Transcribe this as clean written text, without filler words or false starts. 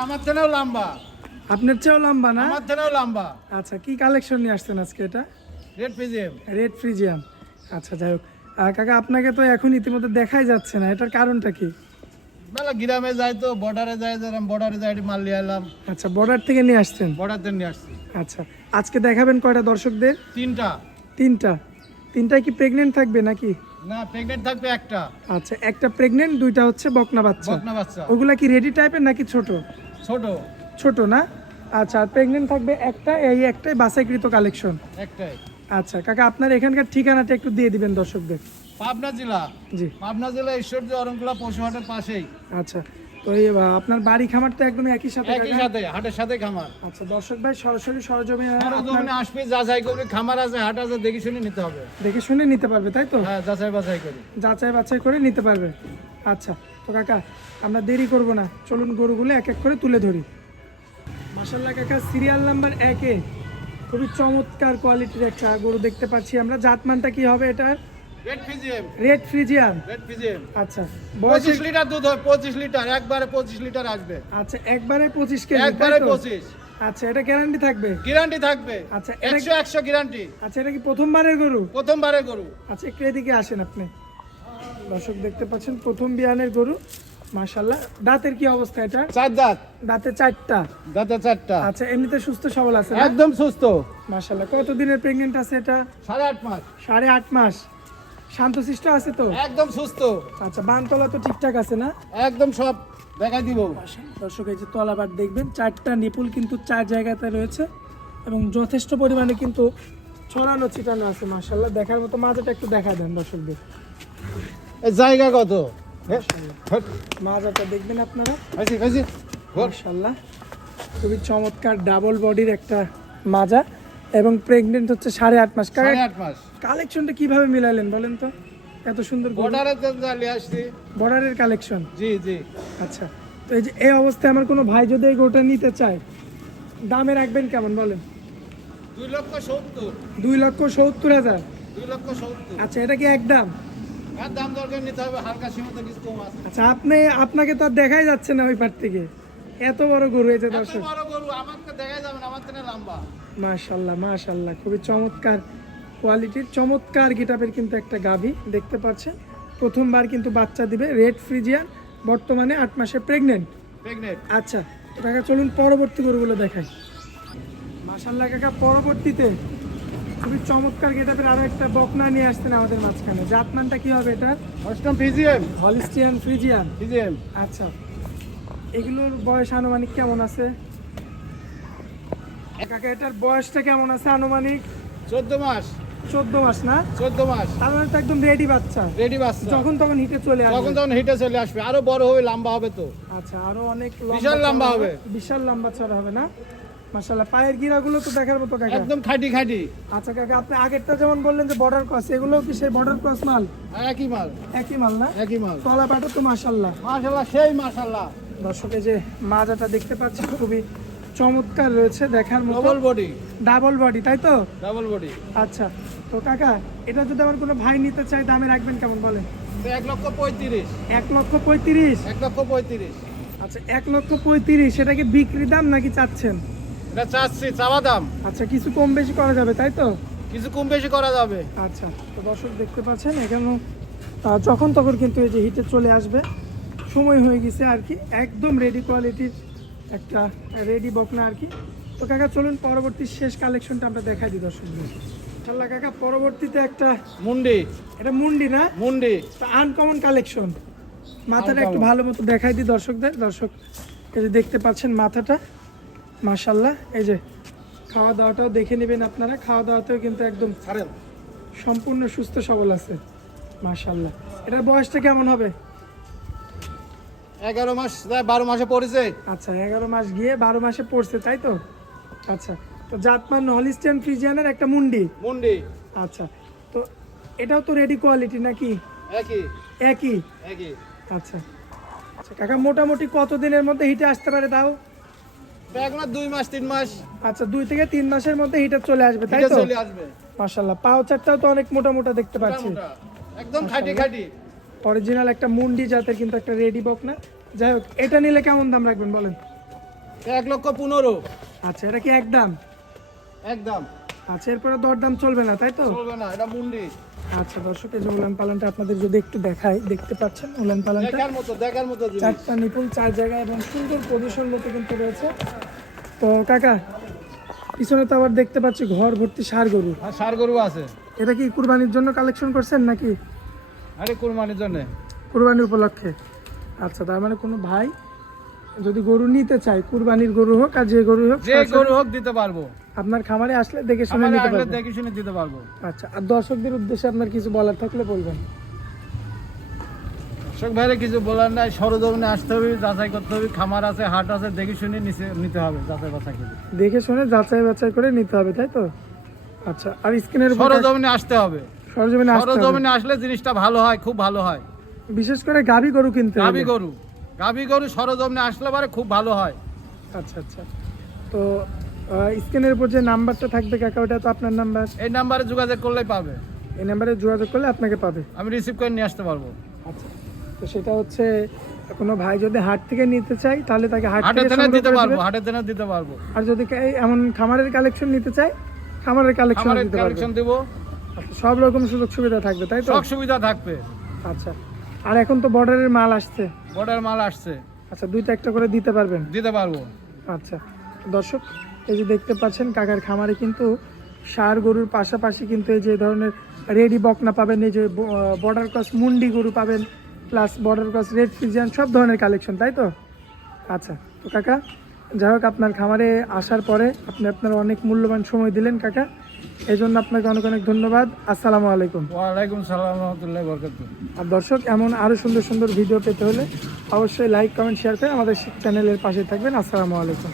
আমার থেকেও লম্বা। আপনার চেয়েও লম্বা না? আমার থেকেও লম্বা। আচ্ছা, কি কালেকশন নিয়ে আসছেন আজকে এটা? Red Friesian. Red Friesian. আচ্ছা, যাই হোক। কাকা, আপনাকে তো এখন ইতিমধ্যে দেখাই যাচ্ছে না, এটার কারণটা কি? মেলা গ্রামে যাই তো, বর্ডারে যাই, বর্ডারে যাই মাল নিয়ে এলাম। আচ্ছা, বর্ডার থেকে নিয়ে আসছেন? বর্ডার থেকে নিয়ে আসছি। আচ্ছা, আজকে দেখাবেন কয়টা দর্শকদের? তিনটা। তিনটায় কি প্রেগনেন্ট থাকবে নাকি? না, প্রেগনেন্ট থাকবে একটা। আচ্ছা, একটা প্রেগনেন্ট, দুইটা হচ্ছে বকনা বাচ্চা। বকনা বাচ্চা। ওগুলা কি রেডি টাইপের নাকি ছোট? ছোট। ছোট না? আচ্ছা, আর প্রেগনেন্ট থাকবে একটা, এই একটাই বাছাইকৃত কালেকশন। একটাই। আচ্ছা কাকা, আপনার এখানকার ঠিকানাটা একটু দিয়ে দিবেন দর্শকদের। পাবনা জেলা। জি। পাবনা জেলা ঈশ্বরদী অরণকুলা পশুহাটের পাশেই। আচ্ছা, তো এই আপনার বাড়ি খামারটা একদম একই সাথে? একই সাথে, হাটের সাথে খামার। আচ্ছা, দর্শক ভাই সরাসরি সরজমিনে সরজমিনে আসবে, যাচাই করবে, খামার আছে, হাট আছে, দেখে শুনে নিতে হবে। দেখে শুনে নিতে পারবে, তাই তো? হ্যাঁ, যাচাই বাছাই করি। যাচাই বাছাই করে নিতে পারবে। আচ্ছা, তো কাকা আমরা দেরি করব না, চলুন গরুগুলো এক এক করে তুলে ধরি। মাশাআল্লাহ কাকা, সিরিয়াল নাম্বার 1-এ খুবই চমৎকার কোয়ালিটির একটা গরু দেখতে পাচ্ছি আমরা। জাতমানটা কি হবে এটার? Red Friesian. Red Friesian. Red Friesian. আচ্ছা, 25 লিটার দুধ হয়, 25 লিটার, একবারে 25 লিটার আসবে। আচ্ছা, একবারে 25 কেজি? একবারে 25। আচ্ছা, এটা গ্যারান্টি থাকবে? গ্যারান্টি থাকবে। আচ্ছা, 100 গ্যারান্টি। আচ্ছা, এটা কি প্রথমবারের গরু? প্রথমবারের গরু। আচ্ছা, একটু এদিকে আসেন আপনি। দর্শক দেখতে পাচ্ছেন প্রথম বিয়ানের গরু। মাশাআল্লাহ, দাঁতের কি অবস্থা এটা? চার দাঁত। দাঁতে 4টা। দাঁতে 4টা। আচ্ছা, এমনিতে সুস্থ সবল আছে না? একদম সুস্থ। মাশাআল্লাহ, কত দিনের প্রেগন্যান্ট আছে এটা? 8.5 মাস। 8.5 মাস। শান্তশিষ্ট আছে তো? একদম সুস্থ। আচ্ছা, বানতলা তো ঠিকঠাক আছে না? একদম সব দেখাই দিব। দর্শক এই যে তলাবার দেখবেন, 4টা নিপুল কিন্তু 4 জায়গাতে রয়েছে এবং যথেষ্ট পরিমাণে কিন্তু ছড়ানো ছিটানো আছে। মাশাআল্লাহ, দেখার মতো। মাজাটা একটু দেখা দেন দর্শকদের। এই জায়গা কত? মাজাটা দেখবেন আপনারা। খাইছি। মাশাআল্লাহ, খুবই চমৎকার ডাবল বডির একটা মাজা এবং প্রেগনেন্ট হচ্ছে 8.5 মাস। 8.5 মাস। কালেকশনটা কিভাবে মিলাইলেন বলেন তো? এত সুন্দর বর্ডারে তো নিয়ে আসছি। বর্ডারের কালেকশন? জি। আচ্ছা, তো এই যে এই অবস্থায় আমার কোনো ভাই যদি এই গরুটা নিতে চায়, দামে রাখবেন কেমন বলেন? 2,70,000। 2,70,000? 2,70,000। আচ্ছা, এটা কি একদম? আর দাম দরকার নিতে হবে, হালকা সীমিত কিছু কম আছে। আচ্ছা, আপনাকে তো আর দেখাই যাচ্ছে না ওই পার থেকে, এত বড় গরু এই যে এত দর্শক। বড় গরু আমাকে দেখাই যাবে না, আমার থেকে লম্বা। মাশাআল্লাহ, খুবই চমৎকার কোয়ালিটির, চমৎকার গেটআপের কিন্তু একটা গাভী দেখতে পাচ্ছেন। প্রথমবার কিন্তু বাচ্চা দিবে। রেড ফ্রিজিয়ান, বর্তমানে 8 মাসে প্রেগনেন্ট। আচ্ছা, তো কাকা চলুন পরবর্তী গরুগুলো দেখাই। মাশাআল্লাহ কাকা, পরবর্তীতে খুবই চমৎকার গেটআপের আরো একটা বকনা নিয়ে আসছেন আমাদের মাঝখানে। জাতমানটা কি হবে এটা? Holstein Friesian. Holstein Friesian. Friesian. আচ্ছা, এগুলোর বয়স আনুমানিক কেমন আছে কাকা? এটার বয়সটা কেমন আছে আনুমানিক? 14 মাস। 14 মাস না? 14 মাস। তার মানে তো একদম রেডি বাচ্চা। রেডি বাচ্চা। যখন তখন হিটে চলে আসবে। তখন হিটে চলে আসবে, আরো বড় হবে, লম্বা হবে তো। আচ্ছা, আরো অনেক বিশাল লম্বা হবে। বিশাল লম্বা চড়া হবে না? মাশাআল্লাহ, পায়ের গিরাগুলো তো দেখার মতো কাকা। একদম খাঁটি। আচ্ছা কাকা, আপনি আগেরটা যেমন বললেন যে বর্ডার ক্রস, এগুলো কি সেই বর্ডার ক্রস মাল? একই মাল। একই মাল না? একই মাল। তলা পাটা তো মাশাআল্লাহ। সেই মাশাআল্লাহ। দর্শকে যে মাজাটা দেখতে পাচ্ছি খুবই চমৎকার রয়েছে, দেখার মতো। ডাবল বডি, তাই তো? Double body. আচ্ছা, তো কাকা এটা যদি আমার কোনো ভাই নিতে চাই, দামে রাখবেন কেমন বলেন? 1,35,000। 1,35,000? 1,35,000। আচ্ছা, 1,35,000 সেটা কি বিক্রি দাম নাকি চাচ্ছেন? এটা চাচ্ছি, চাওয়া দাম। আচ্ছা, কিছু কম বেশি করা যাবে, তাই তো? কিছু কম বেশি করা যাবে। আচ্ছা, তো দর্শক দেখতে পাচ্ছেন এখানে যখন তখন কিন্তু এই যে হিটে চলে আসবে, সময় হয়ে গেছে আর কি। একদম রেডি কোয়ালিটির একটা রেডি বকনা আর কি। তো কাকা চলুন পরবর্তী শেষ কালেকশনটা আমরা দেখাই দিই দর্শকদের। ইনশাআল্লাহ কাকা, পরবর্তীতে একটা মুন্ডি। এটা মুন্ডি না? মুন্ডি। Uncommon collection. মাথাটা একটু ভালো মতো দেখাই দিই দর্শকদের। দর্শক এই যে দেখতে পাচ্ছেন মাথাটা, মাশাআল্লাহ। এই যে খাওয়া দাওয়াটাও দেখে নেবেন আপনারা, খাওয়া দাওয়াতেও কিন্তু একদম সম্পূর্ণ সুস্থ সবল আছে, মাশাআল্লাহ। এটার বয়সটা কেমন হবে? 11 মাস, 12 মাসে পড়েছে। আচ্ছা, 11 মাস গিয়ে 12 মাসে পড়ছে, তাই তো? আচ্ছা, তো জাতমান হলিস্টিয়ান ফ্রিজিয়ানের একটা মুন্ডি। আচ্ছা, তো এটাও তো রেডি কোয়ালিটি নাকি? একই। আচ্ছা কাকা, মোটামুটি কত দিনের মধ্যে হিটে আসতে পারে তাও? 2 মাস 3 মাস। আচ্ছা, 2 থেকে 3 মাসের মধ্যে হিটে চলে আসবে, তাই তো? মাশাআল্লাহ, পাউচারটাও তো অনেক মোটা দেখতে পাচ্ছি। একদম খাঁটি। অরিজিনাল একটা মুন্ডি জাতের কিন্তু একটা রেডি বকনা। যাই হোক, এটা নিলে কেমন দাম রাখবেন বলেন? 1,15,000 আচ্ছা, এটা কি একদম? একদম আচ্ছা, এরপরে দরদাম চলবে না, তাই তো? চলবে না, এটা মুন্ডি। আচ্ছা দর্শক, এই যে উলান পালানটা আপনাদের যদি একটু দেখাই, দেখতে পাচ্ছেন উলান পালানটা দেখার মতো জিনিস। চারটা নিপুল, 4 জায়গায় এবং সুন্দর পজিশন মতো কিন্তু রয়েছে। তো কাকা, পিছনে তো আবার দেখতে পাচ্ছি ঘর ভর্তি ষাঁড় গরু। আর ষাঁড় গরু আছে। এটা কি কুরবানির জন্য কালেকশন করছেন নাকি আরে কুরবানির জন্য। কুরবানির উপলক্ষে? আচ্ছা, তার মানে কোনো ভাই যদি গরু নিতে চায়, কুরবানির গরু হোক আর যে গরু হোক, যে গরু হোক দিতে পারবো। আপনার খামারে আসলে দেখে শুনে আমাদের নিতে আসলে পারবেন। দেখে শুনে দিতে পারবো। আচ্ছা, আর দর্শকদের উদ্দেশ্যে আপনার কিছু বলার থাকলে বলবেন। দর্শক ভাইরে কিছু বলার নাই, সরজমিনে আসতে হবে, যাচাই করতে হবে, খামার আছে, হাট আছে, দেখে শুনে নিতে হবে, যাচাই বাছাই করে। দেখে শুনে যাচাই বাছাই করে নিতে হবে, তাই তো? আচ্ছা, আর স্ক্রিনের উপর সরজমিনে আসতে হবে। সরজমিনে আসতে হবে। সরজমিনে আসলে জিনিসটা ভালো হয়, খুব ভালো হয়। বিশেষ করে গাভী গরু কিনতে হবে। গাভী গরু সরজমিনে আসলে পারে খুব ভালো হয়। আচ্ছা আচ্ছা, তো স্ক্রিনের উপর যে নাম্বারটা থাকবে কাকা, ওটা তো আপনার নাম্বার? এই নাম্বারে যোগাযোগ করলেই পাবে। এই নাম্বারে যোগাযোগ করলে আপনাকে পাবে। আমি রিসিভ করে নিয়ে আসতে পারবো। আচ্ছা, তো সেটা হচ্ছে কোনো ভাই যদি হাট থেকে নিতে চায় তাহলে তাকে হাট হাটের থেকে থেকে সংগ্রহ দিতে করে পারবো, দিবে। হাটের থেকে দিতে পারবো। আর যদি এমন খামারের কালেকশন নিতে চায়, খামারের কালেকশন খামারের দিতে পারবে। কালেকশন দেব। আচ্ছা, সব রকম সুযোগ সুবিধা থাকবে, তাই তো? সব সুবিধা থাকবে। আচ্ছা, আর এখন তো বর্ডারের মাল আসছে। বর্ডার মাল আসছে, আচ্ছা, দুইটা একটা করে দিতে পারবেন? দিতে পারবো। আচ্ছা দর্শক, এই যে দেখতে পাচ্ছেন কাকার খামারে কিন্তু ষাঁড় গরুর পাশাপাশি কিন্তু এই যে ধরনের রেডি বকনা পাবেন, এই যে বর্ডার ক্রস মুন্ডি গরু পাবেন, plus border cross red Friesian, সব ধরনের কালেকশন, তাই তো? আচ্ছা, তো কাকা, যাই হোক, আপনার খামারে আসার পরে আপনি আপনার অনেক মূল্যবান সময় দিলেন কাকা, এই জন্য আপনাকে অনেক অনেক ধন্যবাদ। আসসালামু আলাইকুম। ওয়ালাইকুম সালাম রহমতুল্লাহ বরকাতুহ। আর দর্শক, এমন আরও সুন্দর সুন্দর ভিডিও পেতে হলে অবশ্যই লাইক, কমেন্ট, শেয়ার করে আমাদের চ্যানেলের পাশে থাকবেন। আসসালামু আলাইকুম।